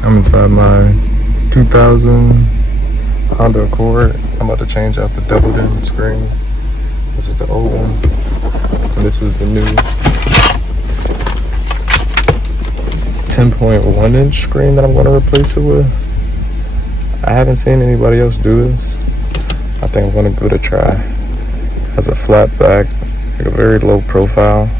I'm inside my 2000 Honda Accord. I'm about to change out the double dim screen. This is the old one, and this is the new 10.1 inch screen that I'm going to replace it with. I haven't seen anybody else do this. I think I'm going to give it a try. It has a flat back, like a very low profile,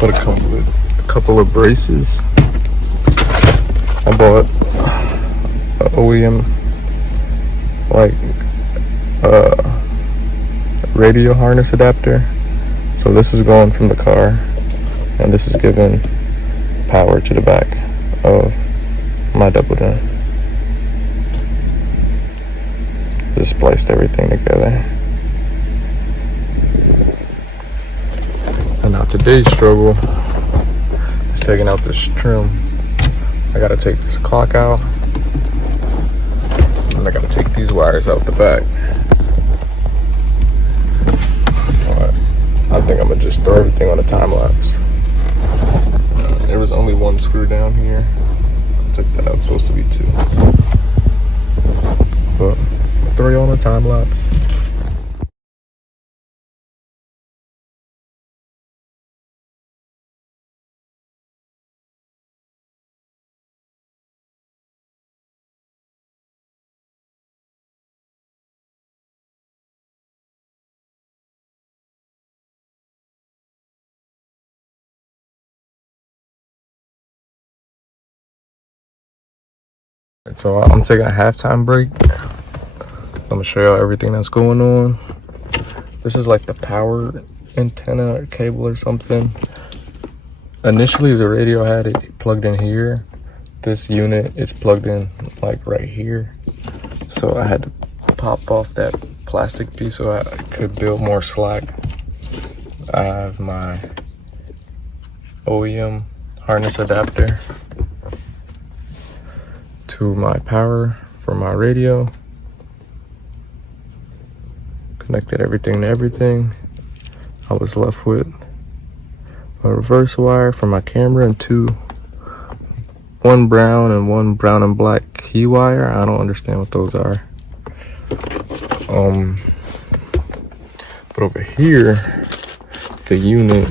but it comes with a couple of braces. I bought an OEM like radio harness adapter. So this is going from the car, and this is giving power to the back of my double dim. Just spliced everything together. And now today's struggle is taking out this trim. I gotta take this clock out, and I gotta take these wires out the back. I think I'm gonna just throw everything on a time lapse. There was only one screw down here. I took that out, it's supposed to be two. But I'll throw you on a time lapse. So I'm taking a halftime break. I'm gonna show y'all everything that's going on. This is like the power antenna or cable or something. Initially the radio had it plugged in here. This unit is plugged in like right here. So I had to pop off that plastic piece so I could build more slack. I have my OEM harness adapter to my power for my radio. Connected everything to everything. I was left with a reverse wire for my camera and one brown and black key wire. I don't understand what those are. But over here, the unit,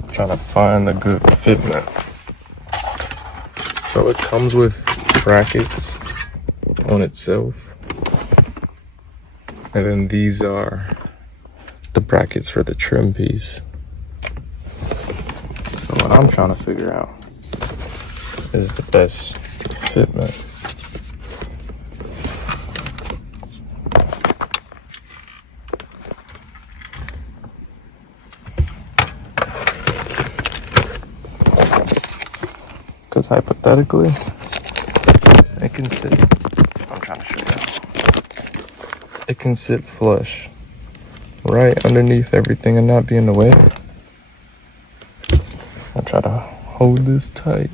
I'm trying to find a good fitment. So it comes with brackets on itself. And then these are the brackets for the trim piece. So what I'm trying to figure out is the best fitment. Because hypothetically, it can sit, I'm trying to show you. It can sit flush right underneath everything and not be in the way. I'll try to hold this tight.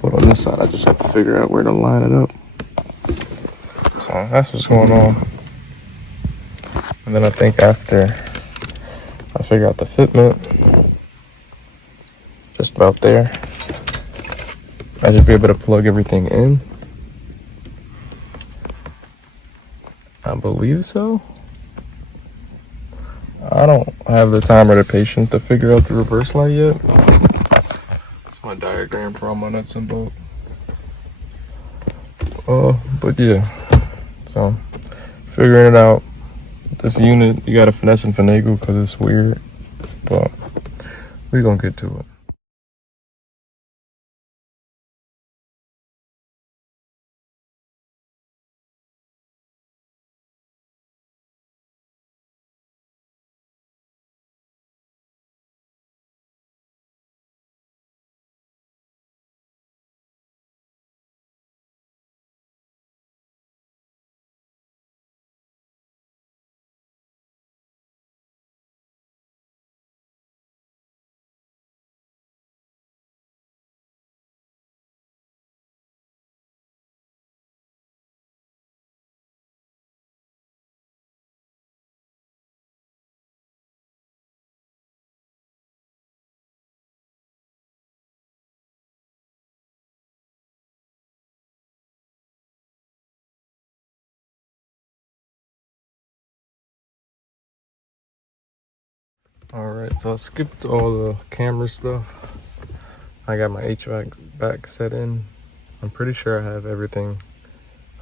But on this side, I just have to figure out where to line it up. So that's what's going on. And then I think after I figure out the fitment, just about there, I should be able to plug everything in. I believe so. I don't have the time or the patience to figure out the reverse light yet. It's my diagram for all my nuts and bolts. But yeah, so figuring it out. This unit, you gotta finesse and finagle because it's weird, but we gonna get to it. Alright, so I skipped all the camera stuff. I got my HVAC back set in. I'm pretty sure I have everything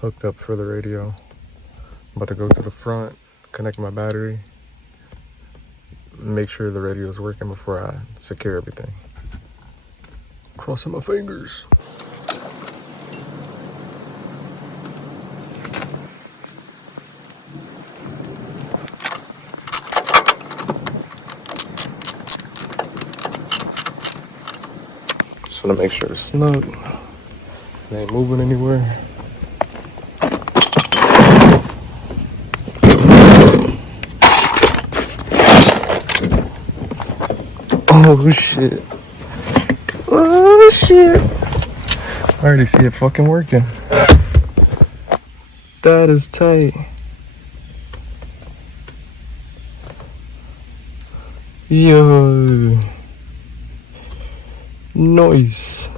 hooked up for the radio. I'm about to go to the front, connect my battery, make sure the radio is working before I secure everything. Crossing my fingers. Just want to make sure it's snug. It ain't moving anywhere. Oh shit. Oh shit. I already see it fucking working. That is tight. Yo. Nice.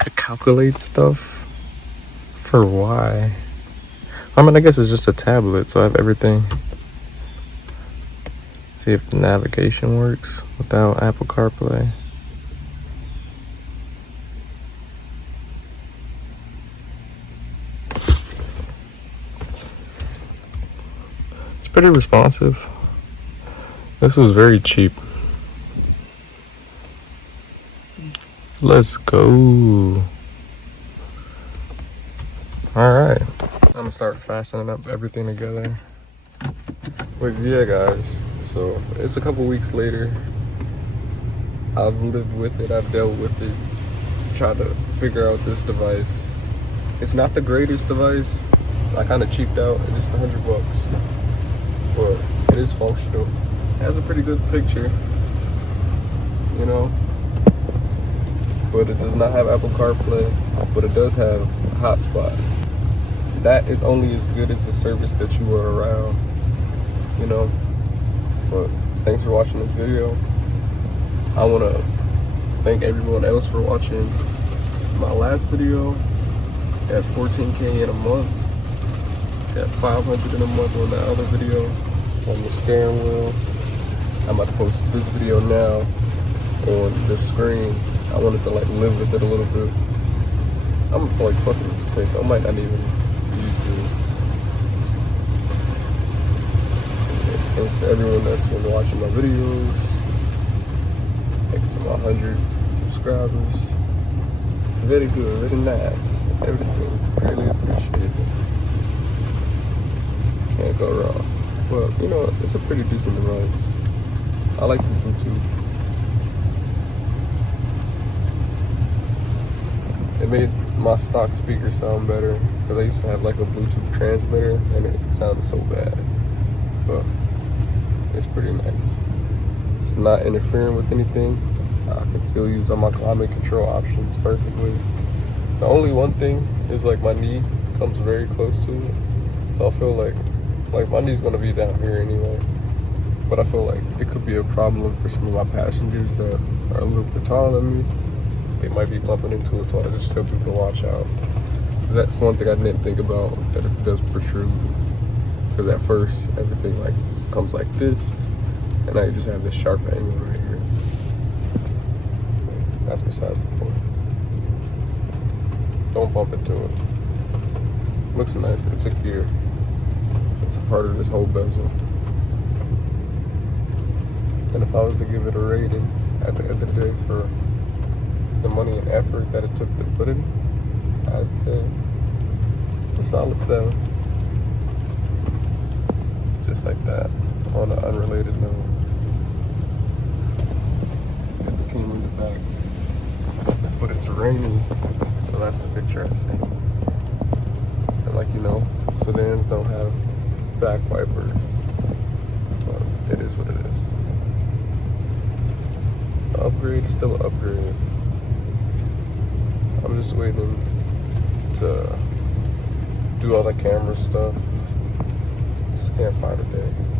To calculate stuff? For why? I mean, I guess it's just a tablet, so I have everything. See if the navigation works without Apple CarPlay. It's pretty responsive. This was very cheap. Let's go. Alright. I'm gonna start fastening up everything together. But yeah, guys. So it's a couple weeks later. I've lived with it. I've dealt with it. Tried to figure out this device. It's not the greatest device. I kind of cheaped out. It's just $100. But it is functional. It has a pretty good picture. You know. But it does not have Apple CarPlay, but it does have hotspot. That is only as good as the service that you are around, you know. But thanks for watching this video. I want to thank everyone else for watching my last video at 14K in a month, at 500 in a month on that other video on the steering wheel. I'm about to post this video now on the screen. I wanted to like live with it a little bit. I'm like fucking sick. I might not even use this. Thanks to everyone that's been watching my videos. Thanks to my 100 subscribers. Very good, very nice. Everything. Really appreciate it. Can't go wrong. But you know, it's a pretty decent device. I like the Bluetooth. It made my stock speaker sound better because I used to have like a Bluetooth transmitter and it sounded so bad. But it's pretty nice. It's not interfering with anything. I can still use all my climate control options perfectly. The only one thing is like my knee comes very close to it. So I feel like my knee's gonna be down here anyway. But I feel like it could be a problem for some of my passengers that are a little bit taller than me. They might be bumping into it, so I just tell people to watch out. Cause that's one thing I didn't think about that it does protrude. Because at first, everything like comes like this, and now you just have this sharp angle right here. That's besides the point. Don't bump into it. Looks nice. It's secure. It's a part of this whole bezel. And if I was to give it a rating at the end of the day for the money and effort that it took to put in, I'd say a solid 7. Just like that, on an unrelated note. Get the team in the back. But it's raining, so that's the picture I see. Like, you know, sedans don't have back wipers. But it is what it is. The upgrade is still an upgrade. I'm just waiting to do all the camera stuff. Just can't find a day.